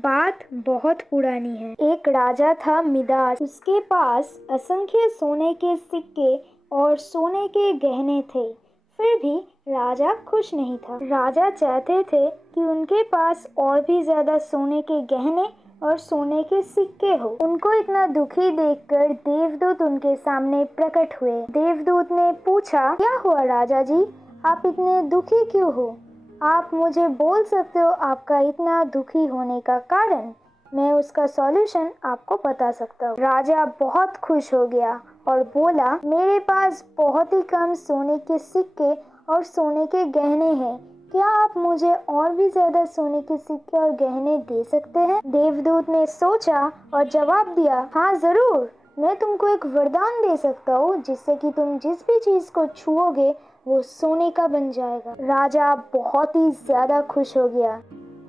बात बहुत पुरानी है। एक राजा था मिदास। उसके पास असंख्य सोने के सिक्के और सोने के गहने थे। फिर भी राजा खुश नहीं था। राजा चाहते थे कि उनके पास और भी ज्यादा सोने के गहने और सोने के सिक्के हो। उनको इतना दुखी देखकर देवदूत उनके सामने प्रकट हुए। देवदूत ने पूछा, क्या हुआ राजा जी, आप इतने दुखी क्यों हो? आप मुझे बोल सकते हो आपका इतना दुखी होने का कारण? मैं उसका सॉल्यूशन आपको बता सकता हूँ। राजा बहुत खुश हो गया और बोला, मेरे पास बहुत ही कम सोने के सिक्के और सोने के गहने हैं। क्या आप मुझे और भी ज्यादा सोने के सिक्के और गहने दे सकते हैं? देवदूत ने सोचा और जवाब दिया, हाँ जरूर, मैं तुमको एक वरदान दे सकता हूँ जिससे कि तुम जिस भी चीज को छुओगे वो सोने का बन जाएगा। राजा बहुत ही ज्यादा खुश हो गया।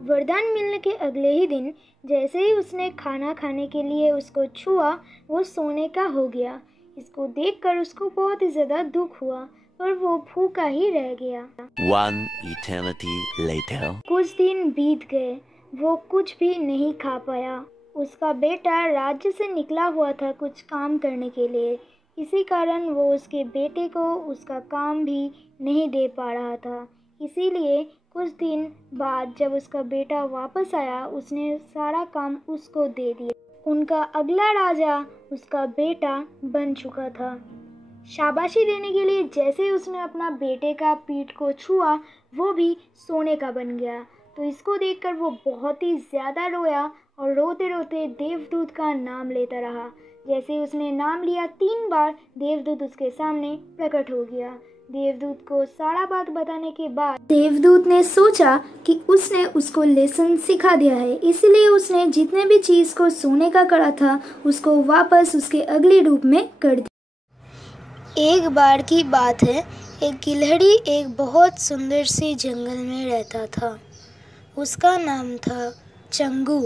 वरदान मिलने के अगले ही दिन जैसे ही उसने खाना खाने के लिए उसको छुआ, वो सोने का हो गया। इसको देखकर उसको बहुत ही ज्यादा दुख हुआ और वो भूखा ही रह गया। One eternity later. कुछ दिन बीत गए, वो कुछ भी नहीं खा पाया। उसका बेटा राज्य से निकला हुआ था कुछ काम करने के लिए। इसी कारण वो उसके बेटे को उसका काम भी नहीं दे पा रहा था। इसीलिए कुछ दिन बाद जब उसका बेटा वापस आया, उसने सारा काम उसको दे दिया। उनका अगला राजा उसका बेटा बन चुका था। शाबाशी देने के लिए जैसे ही उसने अपना बेटे का पीठ को छुआ, वो भी सोने का बन गया। तो इसको देखकर वो बहुत ही ज़्यादा रोया और रोते रोते देवदूत का नाम लेता रहा। जैसे उसने नाम लिया 3 बार, देवदूत उसके सामने प्रकट हो गया। देवदूत को सारा बात बताने के बाद देवदूत ने सोचा कि उसने उसको लेसन सिखा दिया है, इसलिए उसने जितने भी चीज़ को सोने का करा था उसको वापस उसके अगले रूप में कर दिया। एक बार की बात है, एक गिलहरी एक बहुत सुंदर से जंगल में रहता था। उसका नाम था चंगू।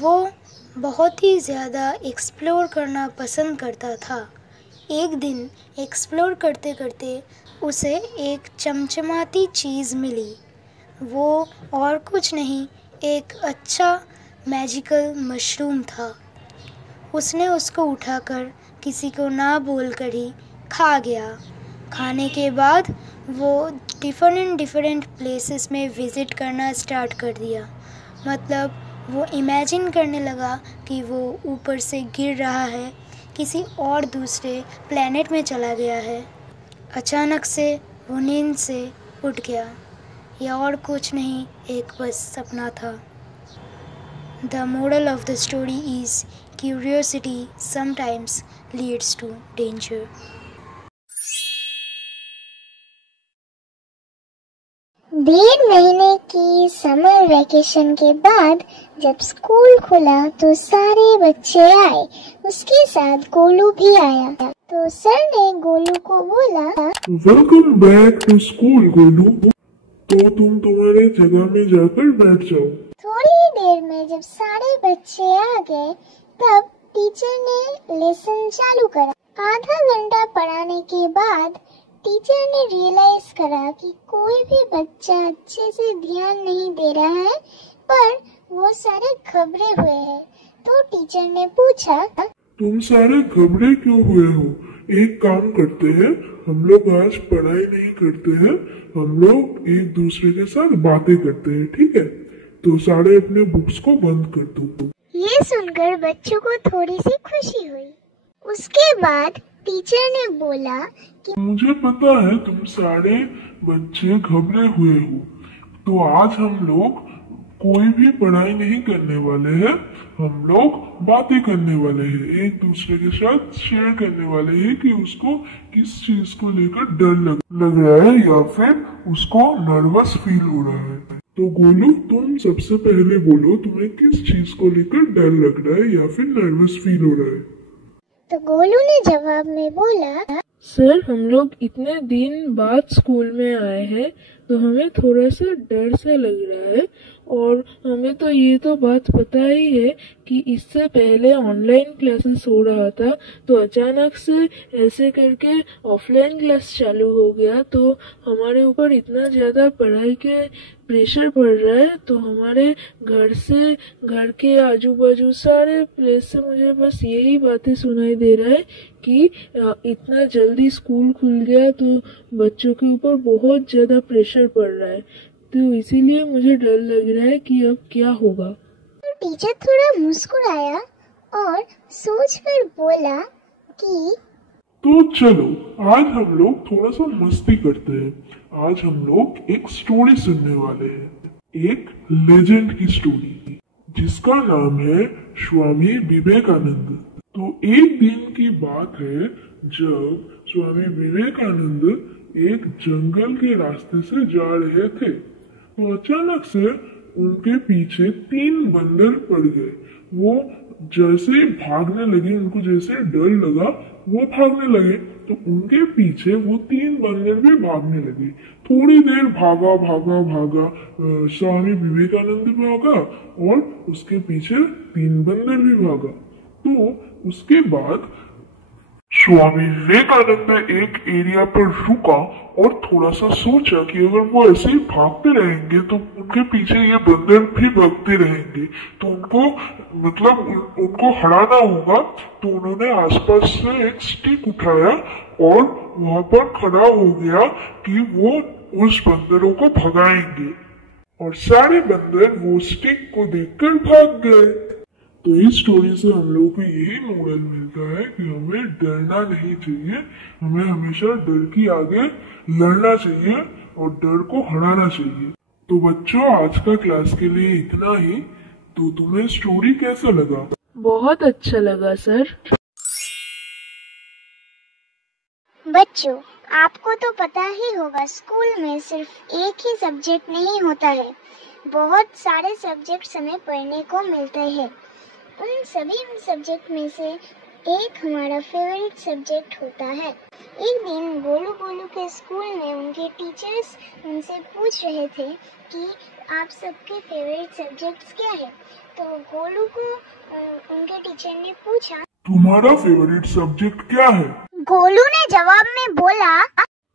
वो बहुत ही ज़्यादा एक्सप्लोर करना पसंद करता था। एक दिन एक्सप्लोर करते करते उसे एक चमचमाती चीज़ मिली। वो और कुछ नहीं, एक अच्छा मैजिकल मशरूम था। उसने उसको उठाकर किसी को ना बोलकर ही खा गया। खाने के बाद वो डिफरेंट प्लेसेस में विज़िट करना स्टार्ट कर दिया। मतलब वो इमेजिन करने लगा कि वो ऊपर से गिर रहा है, किसी और दूसरे प्लेनेट में चला गया है। अचानक से वो नींद से उठ गया। यह और कुछ नहीं, एक बस सपना था। The moral of the story is curiosity sometimes leads to danger. डेढ़ महीने की समर वेकेशन के बाद जब स्कूल खुला तो सारे बच्चे आए। उसके साथ गोलू भी आया। तो सर ने गोलू को बोला, welcome back to school Golu. तो तुम तुम्हारे जगह में जाकर बैठ जाओ। थोड़ी देर में जब सारे बच्चे आ गए तब टीचर ने लेसन चालू करा। आधा घंटा पढ़ाने के बाद टीचर ने रियलाइज करा कि कोई भी बच्चा अच्छे से ध्यान नहीं दे रहा है, पर वो सारे घबरे हुए हैं। तो टीचर ने पूछा, तुम सारे घबरे क्यों हुए हो? एक काम करते हैं, हम लोग आज पढ़ाई नहीं करते हैं, हम लोग एक दूसरे के साथ बातें करते हैं, ठीक है? तो सारे अपने बुक्स को बंद कर दो। ये सुनकर बच्चों को थोड़ी सी खुशी हुई। उसके बाद टीचर ने बोला कि मुझे पता है तुम सारे बच्चे घबरे हुए हो, तो आज हम लोग कोई भी पढ़ाई नहीं करने वाले हैं, हम लोग बातें करने वाले हैं, एक दूसरे के साथ शेयर करने वाले हैं कि उसको किस चीज को लेकर डर लग रहा है या फिर उसको नर्वस फील हो रहा है। तो गोलू, तुम सबसे पहले बोलो, तुम्हें किस चीज को लेकर डर लग रहा है या फिर नर्वस फील हो रहा है? तो गोलू ने जवाब में बोला, सर हम लोग इतने दिन बाद स्कूल में आए हैं तो हमें थोड़ा सा डर सा लग रहा है और हमें तो ये तो बात पता ही है कि इससे पहले ऑनलाइन क्लासेस हो रहा था, तो अचानक से ऐसे करके ऑफलाइन क्लास चालू हो गया, तो हमारे ऊपर इतना ज़्यादा पढ़ाई के प्रेशर पड़ रहा है। तो हमारे घर के आजू बाजू सारे प्लेस से मुझे बस यही बातें सुनाई दे रहा है कि इतना जल्दी स्कूल खुल गया तो बच्चों के ऊपर बहुत ज़्यादा प्रेशर पड़ रहा है, तो इसीलिए मुझे डर लग रहा है कि अब क्या होगा। टीचर थोड़ा मुस्कुराया और सोच कर बोला कि तो चलो आज हम लोग थोड़ा सा मस्ती करते हैं। आज हम लोग एक स्टोरी सुनने वाले हैं, एक लेजेंड की स्टोरी जिसका नाम है स्वामी विवेकानंद। तो एक दिन की बात है जब स्वामी विवेकानंद एक जंगल के रास्ते से जा रहे थे, तो अचानक से उनके पीछे 3 बंदर पड़ गए। वो जैसे भागने लगे, उनको जैसे डर लगा वो भागने लगे, तो उनके पीछे वो 3 बंदर भी भागने लगे। थोड़ी देर भागा भागा भागा स्वामी विवेकानंद भी भागा और उसके पीछे 3 बंदर भी भागा। तो उसके बाद स्वामी विवेकानंद एक एरिया पर रुका और थोड़ा सा सोचा कि अगर वो ऐसे ही भागते रहेंगे तो उनके पीछे ये बंदर भी भागते रहेंगे, तो उनको हराना होगा। तो उन्होंने आसपास से एक स्टिक उठाया और वहां पर खड़ा हो गया कि वो उस बंदरों को भगाएंगे, और सारे बंदर वो स्टिक को देखकर भाग गए। तो इस स्टोरी से हम लोगों को यही मोरल मिलता है कि हमें डरना नहीं चाहिए, हमें हमेशा डर की आगे लड़ना चाहिए और डर को हराना चाहिए। तो बच्चों आज का क्लास के लिए इतना ही। तो तुम्हें स्टोरी कैसा लगा? बहुत अच्छा लगा सर। बच्चों आपको तो पता ही होगा स्कूल में सिर्फ एक ही सब्जेक्ट नहीं होता है, बहुत सारे सब्जेक्ट हमें पढ़ने को मिलते हैं। उन सभी सब्जेक्ट में से एक हमारा फेवरेट सब्जेक्ट होता है। एक दिन गोलू के स्कूल में उनके टीचर्स उनसे पूछ रहे थे कि आप सबके फेवरेट सब्जेक्ट्स क्या है। तो गोलू को उनके टीचर ने पूछा, तुम्हारा फेवरेट सब्जेक्ट क्या है? गोलू ने जवाब में बोला,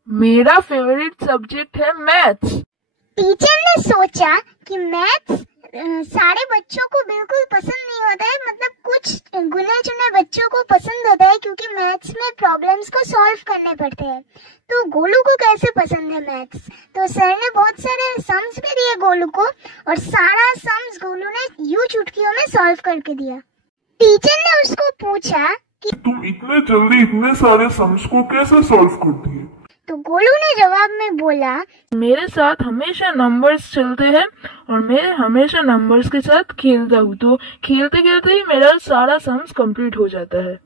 मेरा फेवरेट सब्जेक्ट है मैथ्स। टीचर ने सोचा कि मैथ्स सारे बच्चों को बिल्कुल पसंद नहीं होता है, मतलब कुछ गुने चुने बच्चों को पसंद होता है क्योंकि मैथ्स में प्रॉब्लम्स को सॉल्व करने पड़ते हैं। तो गोलू को कैसे पसंद है मैथ्स? तो सर ने बहुत सारे सम्स भी दिए गोलू को, और सारा सम्स गोलू ने यूं चुटकियों में सॉल्व करके दिया। टीचर ने उसको पूछा कि तुम इतने जल्दी इतने सारे सम्स को कैसे सॉल्व कर दिए? तो गोलू ने जवाब में बोला, मेरे साथ हमेशा नंबर्स चलते हैं और मैं हमेशा नंबर्स के साथ खेलता हूँ, तो खेलते खेलते ही मेरा सारा सम्स कंप्लीट हो जाता है।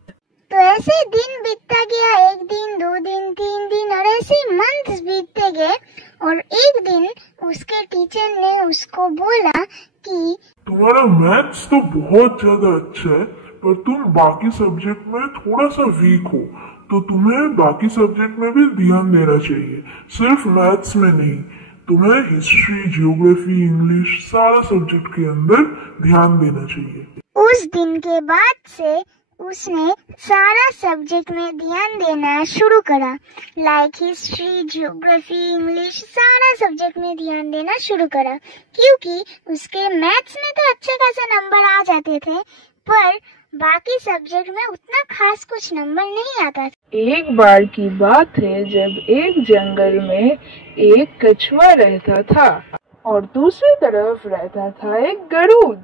तो ऐसे दिन बीतता गया, 1 दिन 2 दिन 3 दिन और ऐसे मंथ्स बीतते गए। और एक दिन उसके टीचर ने उसको बोला कि तुम्हारा मैथ्स तो बहुत ज्यादा अच्छा है, पर तुम बाकी सब्जेक्ट में थोड़ा सा वीक हो, तो तुम्हें बाकी सब्जेक्ट में भी ध्यान देना चाहिए, सिर्फ मैथ्स में नहीं। तुम्हें हिस्ट्री, ज्योग्राफी, इंग्लिश सारा सब्जेक्ट के अंदर ध्यान देना चाहिए। उस दिन के बाद से उसने सारा सब्जेक्ट में ध्यान देना शुरू करा, लाइक हिस्ट्री, ज्योग्राफी, इंग्लिश सारा सब्जेक्ट में ध्यान देना शुरू करा, क्योंकि उसके मैथ्स में तो अच्छे खासे नंबर आ जाते थे, पर बाकी सब्जेक्ट में उतना खास कुछ नंबर नहीं आता था। एक बार की बात है जब एक जंगल में एक कछुआ रहता था और दूसरी तरफ रहता था एक गरुड़।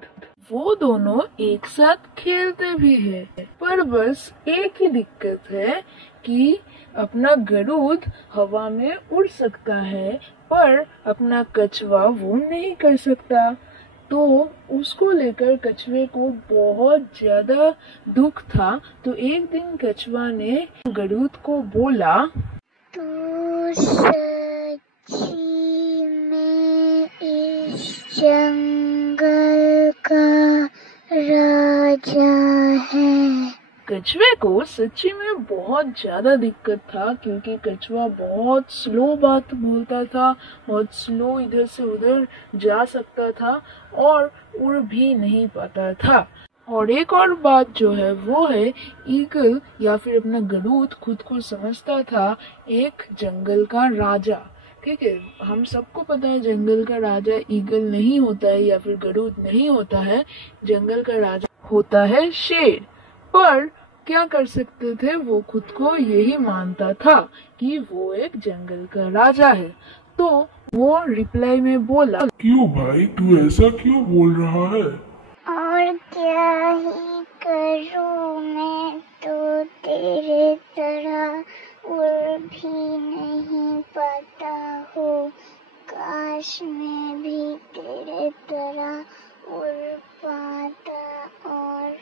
वो दोनों एक साथ खेलते भी हैं, पर बस एक ही दिक्कत है कि अपना गरुड़ हवा में उड़ सकता है, पर अपना कछुआ वो नहीं कर सकता। तो उसको लेकर कछुए को बहुत ज्यादा दुख था। तो एक दिन कछुआ ने गरुड़ को बोला, तू सच्ची में इस जंगल का राजा है। कछुए को सच्ची में बहुत ज्यादा दिक्कत था, क्योंकि कछुआ बहुत स्लो बात बोलता था, बहुत स्लो इधर से उधर जा सकता था और उड़ भी नहीं पाता था। और एक और बात जो है वो है, ईगल या फिर अपना गरुड़ खुद को समझता था एक जंगल का राजा। ठीक है, हम सबको पता है जंगल का राजा ईगल नहीं होता है या फिर गरुड़ नहीं होता है, जंगल का राजा होता है शेर। पर क्या कर सकते थे, वो खुद को यही मानता था कि वो एक जंगल का राजा है। तो वो रिप्लाई में बोला, क्यों भाई तू ऐसा क्यों बोल रहा है? और क्या ही करूं, मैं तो तेरे तरह उड़ भी नहीं पाता हूँ। काश मैं भी तेरे तरह उड़ पाता और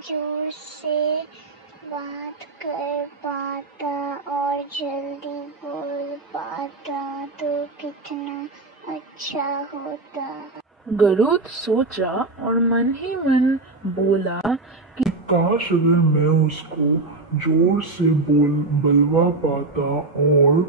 जोर से बात कर पाता और जल्दी बोल पाता तो कितना अच्छा होता। गरुड़ सोचा और मन ही मन बोला कि काश अगर मैं उसको जोर से बलवा पाता और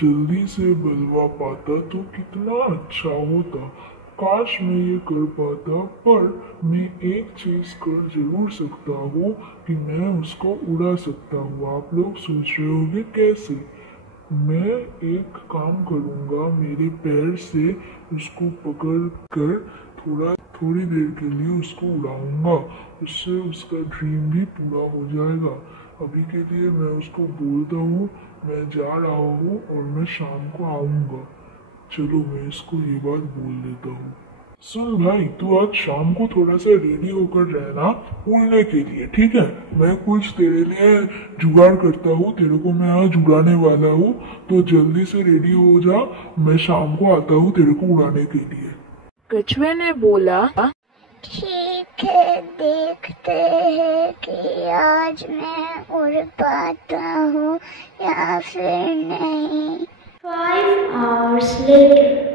जल्दी से बलवा पाता तो कितना अच्छा होता। काश मैं ये कर पाता, पर मैं एक चीज कर जरूर सकता हूँ कि मैं उसको उड़ा सकता हूँ। आप लोग सोच रहे होंगे कैसे? मैं एक काम करूँगा, मेरे पैर से उसको पकड़ कर थोड़ी देर के लिए उसको उड़ाऊंगा, उससे उसका ड्रीम भी पूरा हो जाएगा। अभी के लिए मैं उसको बोलता हूँ मैं जा रहा हूँ और मैं शाम को आऊँगा। चलो मैं इसको ये बात बोल देता हूँ। सुन भाई, तू आज शाम को थोड़ा सा रेडी होकर रहना उड़ने के लिए, ठीक है? मैं कुछ तेरे लिए जुगाड़ करता हूँ, तेरे को मैं आज उड़ाने वाला हूँ, तो जल्दी से रेडी हो जा, मैं शाम को आता हूँ तेरे को उड़ाने के लिए। कछुए ने बोला, ठीक है, देखते हैं कि आज मैं उड़ पाता हूँ या फिर नहीं। 5 hours later.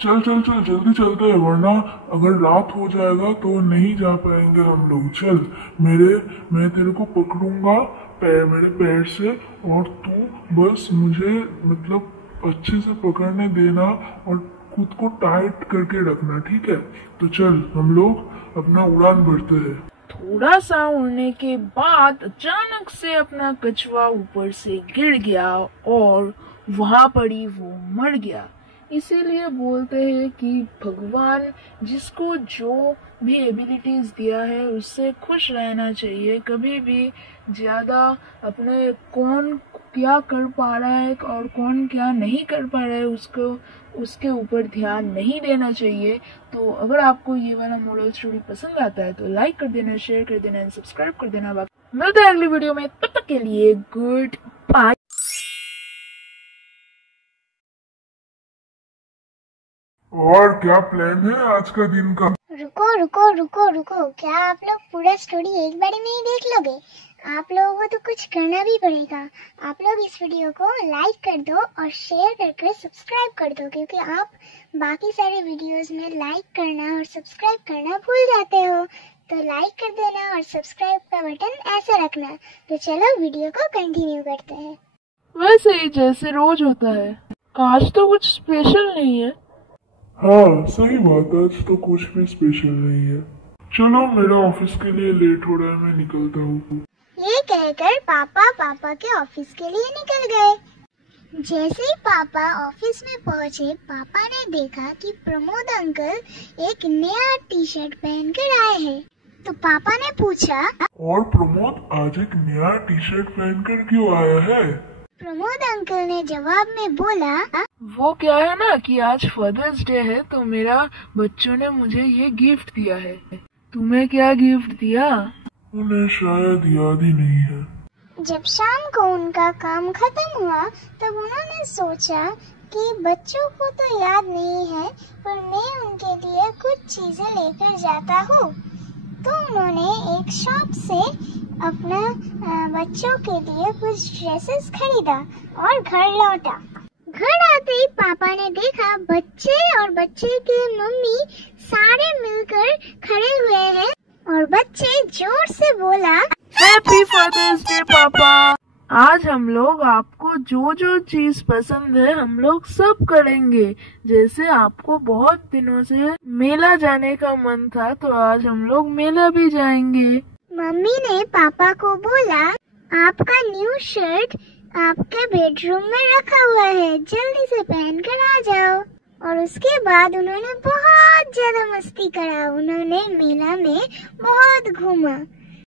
चल जल्दी चलते हैं, वरना अगर रात हो जाएगा तो नहीं जा पाएंगे हम लोग। चल मैं तेरे को पकड़ूंगा मेरे पैर से, और तू बस मुझे मतलब अच्छे से पकड़ने देना और खुद को टाइट करके रखना, ठीक है? तो चल हम लोग अपना उड़ान भरते हैं। थोड़ा सा उड़ने के बाद अचानक से अपना कछुआ ऊपर से गिर गया और वहां पर ही वो मर गया। इसीलिए बोलते हैं कि भगवान जिसको जो भी एबिलिटीज दिया है उससे खुश रहना चाहिए। कभी भी ज्यादा अपने कौन क्या कर पा रहा है और कौन क्या नहीं कर पा रहा है उसके ऊपर ध्यान नहीं देना चाहिए। तो अगर आपको ये वाला मॉडल स्टोरी पसंद आता है तो लाइक कर देना, शेयर कर देना, सब्सक्राइब कर देना। बाकी मिलते हैं अगली वीडियो में, तब तक के लिए गुड बाय। और क्या प्लान है आज का दिन का? रुको, क्या आप लोग पूरा स्टोरी एक बारी में ही देख लोगे? आप लोगों को तो कुछ करना भी पड़ेगा। आप लोग इस वीडियो को लाइक कर दो और शेयर करके सब्सक्राइब कर दो, क्योंकि आप बाकी सारे वीडियोस में लाइक करना और सब्सक्राइब करना भूल जाते हो। तो लाइक कर देना और सब्सक्राइब का बटन ऐसे रखना। तो चलो वीडियो को कंटिन्यू करते हैं। वैसे ही जैसे रोज होता है, आज तो कुछ स्पेशल नहीं है। हाँ सही बात, आज तो कुछ भी स्पेशल नहीं है। चलो मेरा ऑफिस के लिए लेट हो रहा है, मैं निकलता हूँ। ये कहकर पापा के ऑफिस के लिए निकल गए। जैसे ही पापा ऑफिस में पहुँचे, पापा ने देखा कि प्रमोद अंकल एक नया टी शर्ट पहन कर आए हैं। तो पापा ने पूछा, और प्रमोद आज एक नया टी शर्ट पहनकर क्यों आया है? प्रमोद अंकल ने जवाब में बोला, वो क्या है ना कि आज फादर्स डे है, तो मेरा बच्चों ने मुझे ये गिफ्ट दिया है। तुम्हें क्या गिफ्ट दिया? उन्हें शायद याद ही नहीं है। जब शाम को उनका काम खत्म हुआ तब उन्होंने सोचा कि बच्चों को तो याद नहीं है, पर मैं उनके लिए कुछ चीजें लेकर जाता हूँ। तो उन्होंने एक शॉप से अपना बच्चों के लिए कुछ ड्रेसेस खरीदा और घर लौटा। घर आते ही पापा ने देखा बच्चे और बच्चे के मम्मी सारे मिलकर खड़े हुए हैं और बच्चे जोर से बोला, हैप्पी फादर्स डे पापा। आज हम लोग आपको जो जो चीज पसंद है हम लोग सब करेंगे। जैसे आपको बहुत दिनों से मेला जाने का मन था तो आज हम लोग मेला भी जाएंगे। मम्मी ने पापा को बोला, आपका न्यू शर्ट आपके बेडरूम में रखा हुआ है, जल्दी से पहन कर आ जाओ। और उसके बाद उन्होंने बहुत ज्यादा मस्ती करा। उन्होंने मेला में बहुत घूमा।